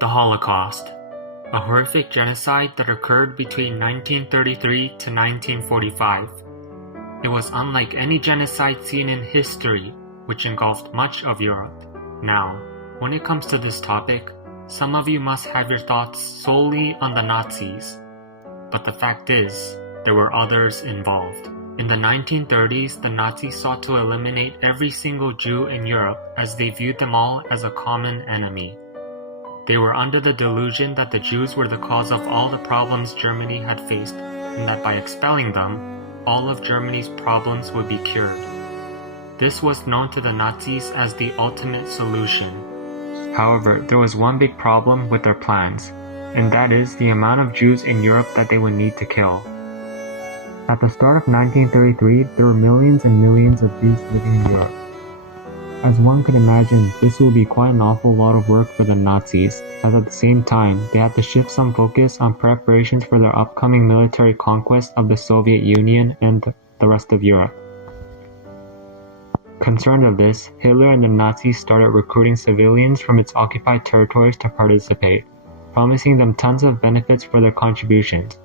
The Holocaust, a horrific genocide that occurred between 1933 to 1945. It was unlike any genocide seen in history, which engulfed much of Europe. Now, when it comes to this topic, some of you must have your thoughts solely on the Nazis. But the fact is, there were others involved. In the 1930s, the Nazis sought to eliminate every single Jew in Europe as they viewed them all as a common enemy. They were under the delusion that the Jews were the cause of all the problems Germany had faced, and that by expelling them, all of Germany's problems would be cured. This was known to the Nazis as the ultimate solution. However, there was one big problem with their plans, and that is the amount of Jews in Europe that they would need to kill. At the start of 1933, there were millions and millions of Jews living in Europe. As one could imagine, this would be quite an awful lot of work for the Nazis, as at the same time, they had to shift some focus on preparations for their upcoming military conquest of the Soviet Union and the rest of Europe. Concerned of this, Hitler and the Nazis started recruiting civilians from its occupied territories to participate, promising them tons of benefits for their contributions.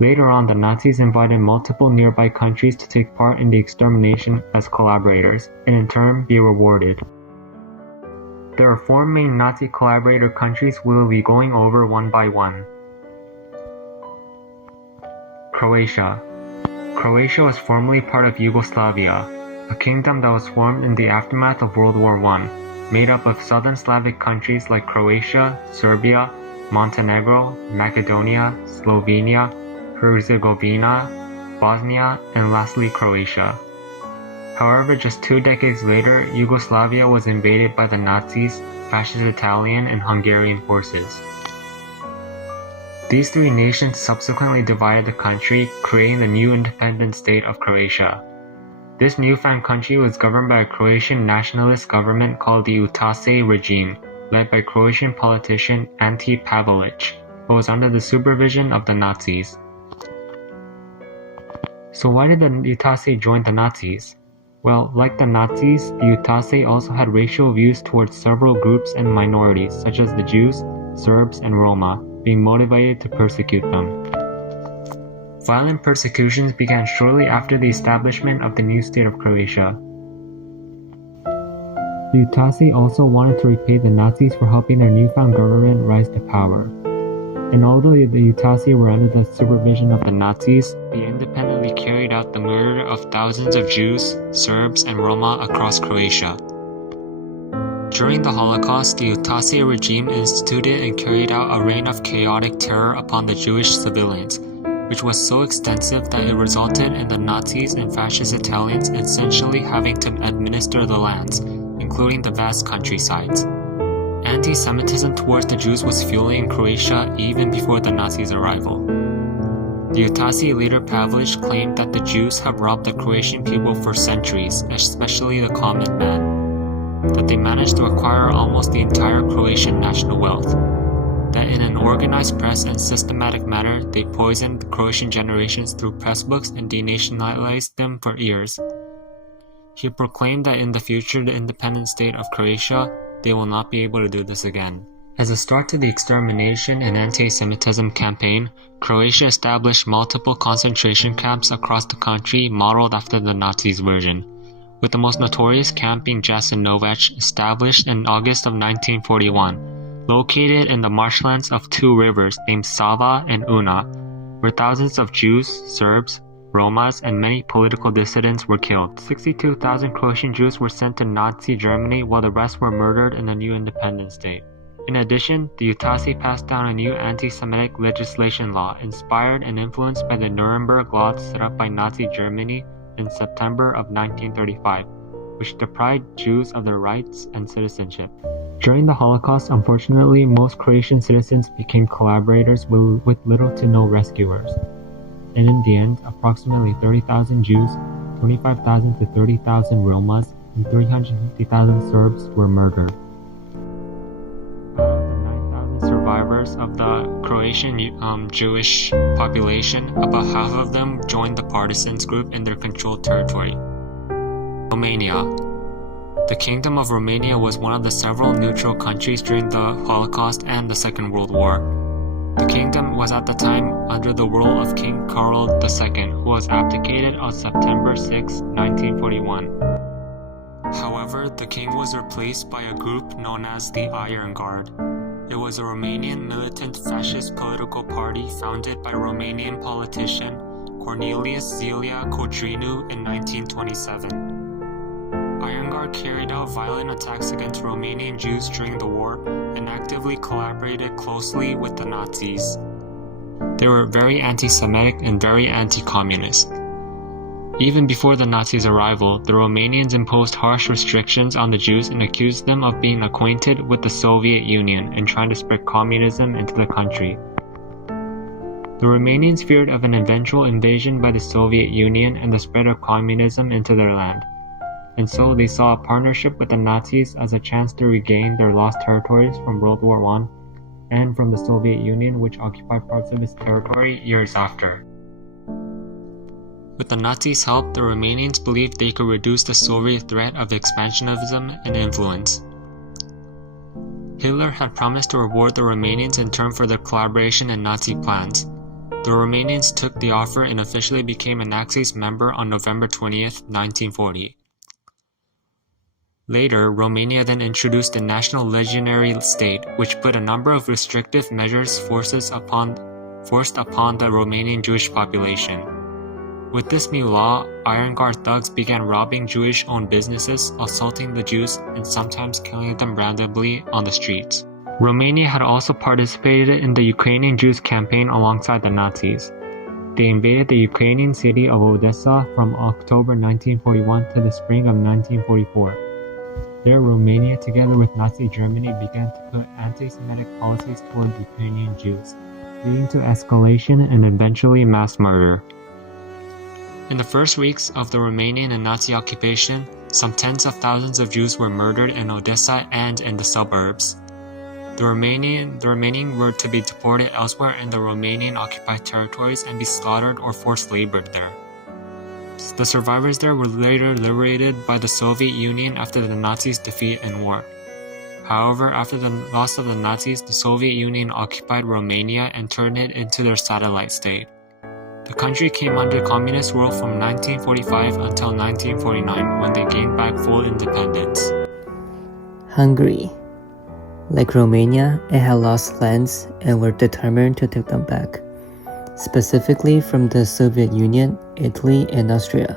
Later on, the Nazis invited multiple nearby countries to take part in the extermination as collaborators, and in turn be rewarded. There are four main Nazi collaborator countries we will be going over one by one. Croatia. Croatia was formerly part of Yugoslavia, a kingdom that was formed in the aftermath of World War I, made up of southern Slavic countries like Croatia, Serbia, Montenegro, Macedonia, Slovenia, Herzegovina, Bosnia, and lastly Croatia. However, just 2 decades later, Yugoslavia was invaded by the Nazis, fascist Italian, and Hungarian forces. These three nations subsequently divided the country, creating the new independent state of Croatia. This newfound country was governed by a Croatian nationalist government called the Ustaše regime, led by Croatian politician Ante Pavelić, but was under the supervision of the Nazis. So why did the Ustaše join the Nazis? Well, like the Nazis, the Ustaše also had racial views towards several groups and minorities such as the Jews, Serbs, and Roma, being motivated to persecute them. Violent persecutions began shortly after the establishment of the new state of Croatia. The Ustaše also wanted to repay the Nazis for helping their newfound government rise to power. And although the Ustaše were under the supervision of the Nazis, they independently carried out the murder of thousands of Jews, Serbs, and Roma across Croatia. During the Holocaust, the Ustaše regime instituted and carried out a reign of chaotic terror upon the Jewish civilians, which was so extensive that it resulted in the Nazis and fascist Italians essentially having to administer the lands, including the vast countrysides. Anti-Semitism towards the Jews was fueling in Croatia even before the Nazis' arrival. The Ustaše leader Pavelić claimed that the Jews have robbed the Croatian people for centuries, especially the common man, that they managed to acquire almost the entire Croatian national wealth, that in an organized press and systematic manner they poisoned the Croatian generations through press books and denationalized them for years. He proclaimed that in the future the independent state of Croatia, they will not be able to do this again. As a start to the extermination and anti-Semitism campaign, Croatia established multiple concentration camps across the country modeled after the Nazis' version, with the most notorious camp being Jasenovac, established in August of 1941, located in the marshlands of two rivers named Sava and Una, where thousands of Jews, Serbs, Romas, and many political dissidents were killed. 62,000 Croatian Jews were sent to Nazi Germany while the rest were murdered in the new independent state. In addition, the Ustaše passed down a new anti-Semitic legislation law inspired and influenced by the Nuremberg laws set up by Nazi Germany in September of 1935, which deprived Jews of their rights and citizenship. During the Holocaust, unfortunately, most Croatian citizens became collaborators with little to no rescuers. And in the end, approximately 30,000 Jews, 25,000 to 30,000 Romas, and 350,000 Serbs were murdered. Out of the 9,000 survivors of the Croatian Jewish population, about half of them joined the partisans group in their controlled territory. Romania. The Kingdom of Romania was one of the several neutral countries during the Holocaust and the Second World War. The kingdom was at the time under the rule of King Carl II, who was abdicated on September 6, 1941. However, the king was replaced by a group known as the Iron Guard. It was a Romanian militant fascist political party founded by Romanian politician Cornelius Zelia Cotrineu in 1927. Iron Guard carried out violent attacks against Romanian Jews during the war and actively collaborated closely with the Nazis. They were very anti-Semitic and very anti-communist. Even before the Nazis' arrival, the Romanians imposed harsh restrictions on the Jews and accused them of being acquainted with the Soviet Union and trying to spread communism into the country. The Romanians feared of an eventual invasion by the Soviet Union and the spread of communism into their land, and so they saw a partnership with the Nazis as a chance to regain their lost territories from World War I and from the Soviet Union, which occupied parts of its territory years after. With the Nazis' help, the Romanians believed they could reduce the Soviet threat of expansionism and influence. Hitler had promised to reward the Romanians in return for their collaboration in Nazi plans. The Romanians took the offer and officially became a Nazis member on November 20th, 1940. Later, Romania then introduced the National Legionary State, which put a number of restrictive measures forced upon the Romanian Jewish population. With this new law, Iron Guard thugs began robbing Jewish-owned businesses, assaulting the Jews, and sometimes killing them randomly on the streets. Romania had also participated in the Ukrainian Jews campaign alongside the Nazis. They invaded the Ukrainian city of Odessa from October 1941 to the spring of 1944. There, Romania, together with Nazi Germany, began to put anti-Semitic policies toward Ukrainian Jews, leading to escalation and eventually mass murder. In the first weeks of the Romanian and Nazi occupation, some tens of thousands of Jews were murdered in Odessa and in the suburbs. The remaining were to be deported elsewhere in the Romanian-occupied territories and be slaughtered or forced labored there. The survivors there were later liberated by the Soviet Union after the Nazis' defeat in war. However, after the loss of the Nazis, the Soviet Union occupied Romania and turned it into their satellite state. The country came under communist rule from 1945 until 1949, when they gained back full independence. Hungary. Like Romania, it had lost lands and were determined to take them back, specifically from the Soviet Union, Italy, and Austria,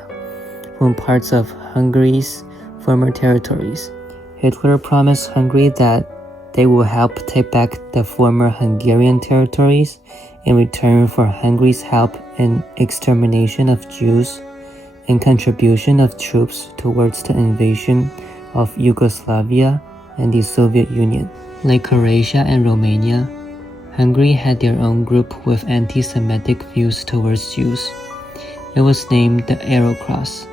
from parts of Hungary's former territories. Hitler promised Hungary that they will help take back the former Hungarian territories in return for Hungary's help in extermination of Jews and contribution of troops towards the invasion of Yugoslavia and the Soviet Union. Like Croatia and Romania, Hungary had their own group with anti-Semitic views towards Jews. It was named the Arrow Cross.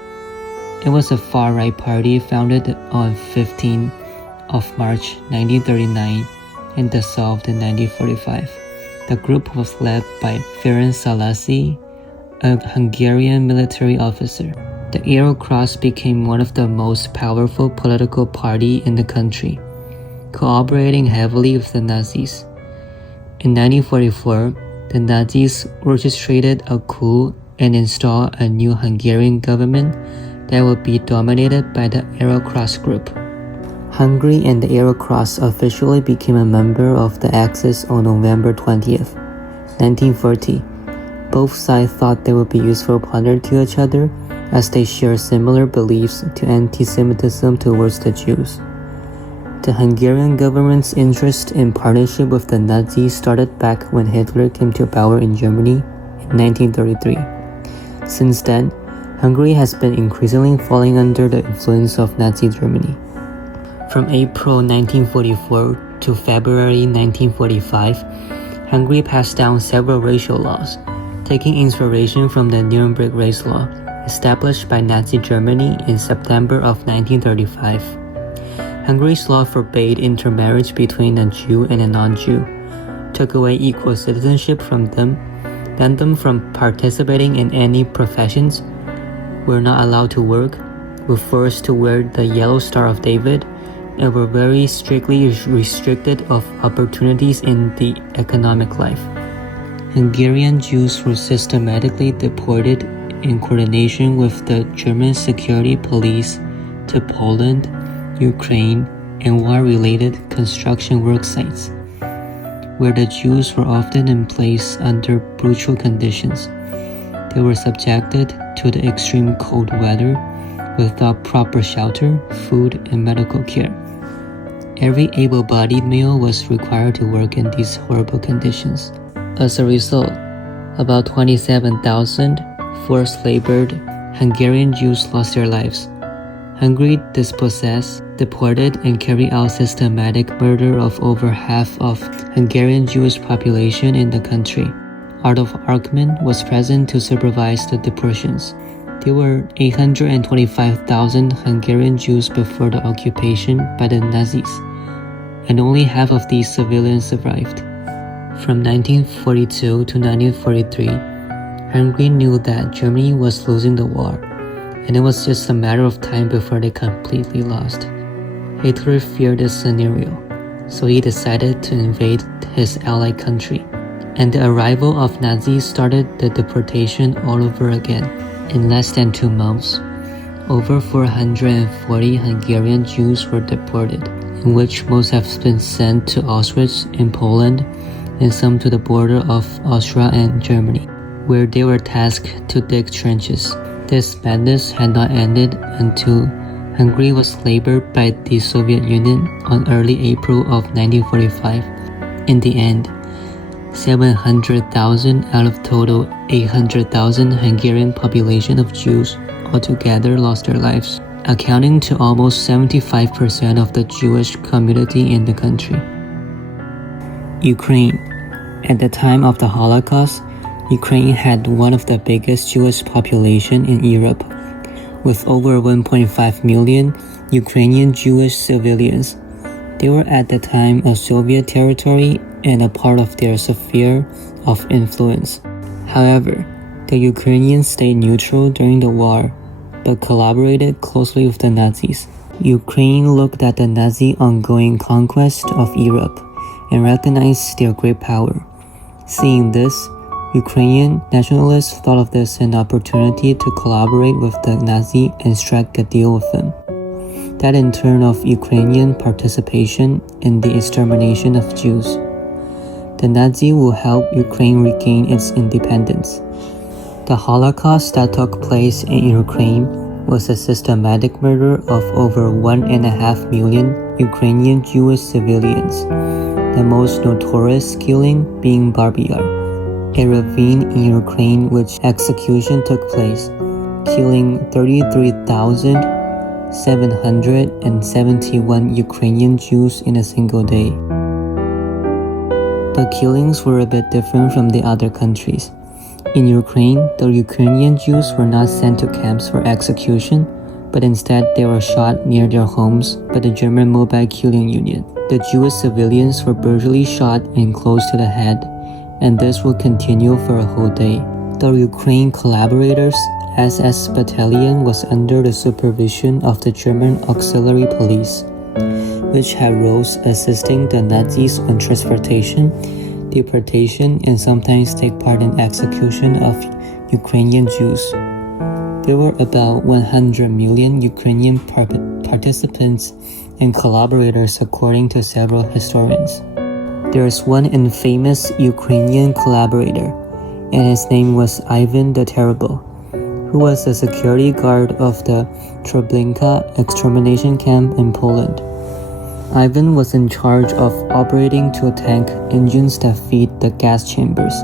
It was a far-right party founded on 15th of March 1939 and dissolved in 1945. The group was led by Ferenc Szalasi, a Hungarian military officer. The Arrow Cross became one of the most powerful political parties in the country, cooperating heavily with the Nazis. In 1944, the Nazis orchestrated a coup and installed a new Hungarian government that would be dominated by the Arrow Cross group. Hungary and the Arrow Cross officially became a member of the Axis on November 20th, 1940. Both sides thought they would be useful partners to each other as they share similar beliefs to anti-Semitism towards the Jews. The Hungarian government's interest in partnership with the Nazis started back when Hitler came to power in Germany in 1933. Since then, Hungary has been increasingly falling under the influence of Nazi Germany. From April 1944 to February 1945, Hungary passed down several racial laws, taking inspiration from the Nuremberg race law, established by Nazi Germany in September of 1935. Hungary's law forbade intermarriage between a Jew and a non-Jew, took away equal citizenship from them, banned them from participating in any professions, were not allowed to work, were forced to wear the Yellow Star of David and were very strictly restricted of opportunities in the economic life. Hungarian Jews were systematically deported in coordination with the German security police to Poland, Ukraine, and war-related construction work sites, where the Jews were often in place under brutal conditions. They were subjected to the extreme cold weather without proper shelter, food, and medical care. Every able-bodied male was required to work in these horrible conditions. As a result, about 27,000 forced labored Hungarian Jews lost their lives. Hungary dispossessed, deported, and carried out systematic murder of over half of Hungarian Jewish population in the country. Adolf Eichmann was present to supervise the deportations. There were 825,000 Hungarian Jews before the occupation by the Nazis, and only half of these civilians survived. From 1942 to 1943, Hungary knew that Germany was losing the war, and it was just a matter of time before they completely lost. Hitler feared this scenario, so he decided to invade his allied country, and the arrival of Nazis started the deportation all over again. In less than 2 months, over 440 Hungarian Jews were deported, in which most have been sent to Auschwitz in Poland and some to the border of Austria and Germany, where they were tasked to dig trenches. This madness had not ended until Hungary was labored by the Soviet Union on early April of 1945. In the end, 700,000 out of total 800,000 Hungarian population of Jews altogether lost their lives, accounting to almost 75% of the Jewish community in the country. Ukraine. At the time of the Holocaust, Ukraine had one of the biggest Jewish population in Europe, with over 1.5 million Ukrainian Jewish civilians. They were at the time a Soviet territory and a part of their sphere of influence. However, the Ukrainians stayed neutral during the war, but collaborated closely with the Nazis. Ukraine looked at the Nazi ongoing conquest of Europe and recognized their great power. Seeing this, Ukrainian nationalists thought of this an opportunity to collaborate with the Nazi and strike a deal with them. That in turn of Ukrainian participation in the extermination of Jews. The Nazi will help Ukraine regain its independence. The Holocaust that took place in Ukraine was a systematic murder of over 1.5 million Ukrainian Jewish civilians, the most notorious killing being Babi Yar, a ravine in Ukraine which execution took place, killing 33,771 Ukrainian Jews in a single day. The killings were a bit different from the other countries. In Ukraine, the Ukrainian Jews were not sent to camps for execution, but instead they were shot near their homes by the German mobile killing unit. The Jewish civilians were brutally shot and close to the head, and this will continue for a whole day. The Ukraine collaborators SS Battalion was under the supervision of the German Auxiliary Police, which had roles assisting the Nazis on transportation, deportation, and sometimes take part in execution of Ukrainian Jews. There were about 100 million Ukrainian participants and collaborators according to several historians. There is one infamous Ukrainian collaborator, and his name was Ivan the Terrible, who was a security guard of the Treblinka extermination camp in Poland. Ivan was in charge of operating two tank engines that feed the gas chambers.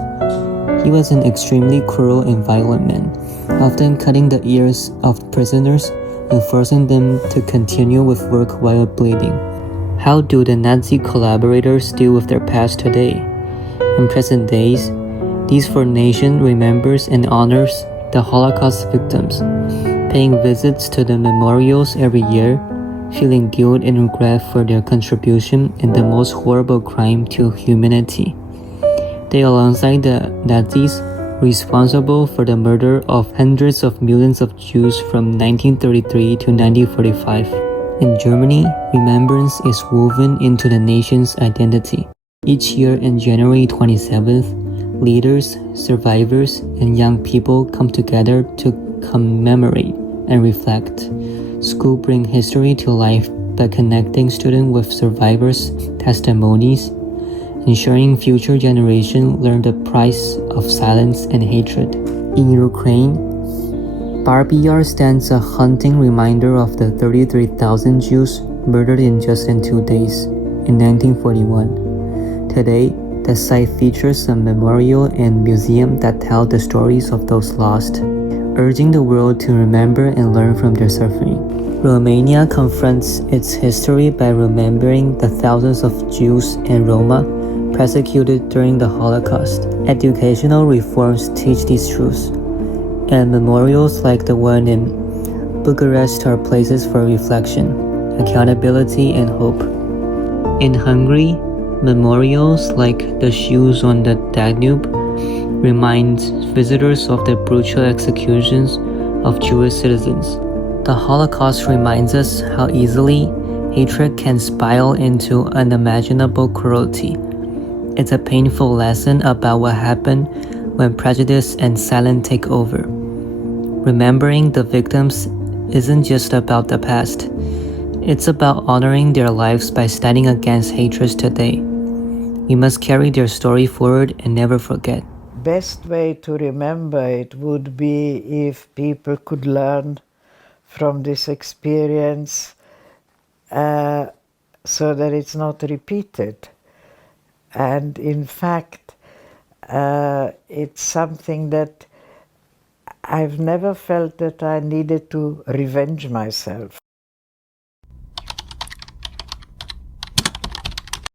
He was an extremely cruel and violent man, often cutting the ears of prisoners and forcing them to continue with work while bleeding. How do the Nazi collaborators deal with their past today? In present days, these four nations remembers and honors the Holocaust victims, paying visits to the memorials every year, feeling guilt and regret for their contribution in the most horrible crime to humanity. They, alongside the Nazis, responsible for the murder of hundreds of millions of Jews from 1933 to 1945. In Germany, remembrance is woven into the nation's identity. Each year on January 27th, leaders, survivors, and young people come together to commemorate and reflect. Schools bring history to life by connecting students with survivors' testimonies, ensuring future generations learn the price of silence and hatred. In Ukraine, Barbie Yard stands a haunting reminder of the 33,000 Jews murdered in just 2 days in 1941. Today, the site features a memorial and museum that tell the stories of those lost, urging the world to remember and learn from their suffering. Romania confronts its history by remembering the thousands of Jews and Roma persecuted during the Holocaust. Educational reforms teach these truths, and memorials like the one in Bucharest are places for reflection, accountability, and hope. In Hungary, memorials like the shoes on the Danube remind visitors of the brutal executions of Jewish citizens. The Holocaust reminds us how easily hatred can spiral into unimaginable cruelty. It's a painful lesson about what happened when prejudice and silence take over. Remembering the victims isn't just about the past. It's about honoring their lives by standing against hatred today. We must carry their story forward and never forget. Best way to remember it would be if people could learn from this experience so that it's not repeated. And in fact, it's something that I've never felt that I needed to revenge myself.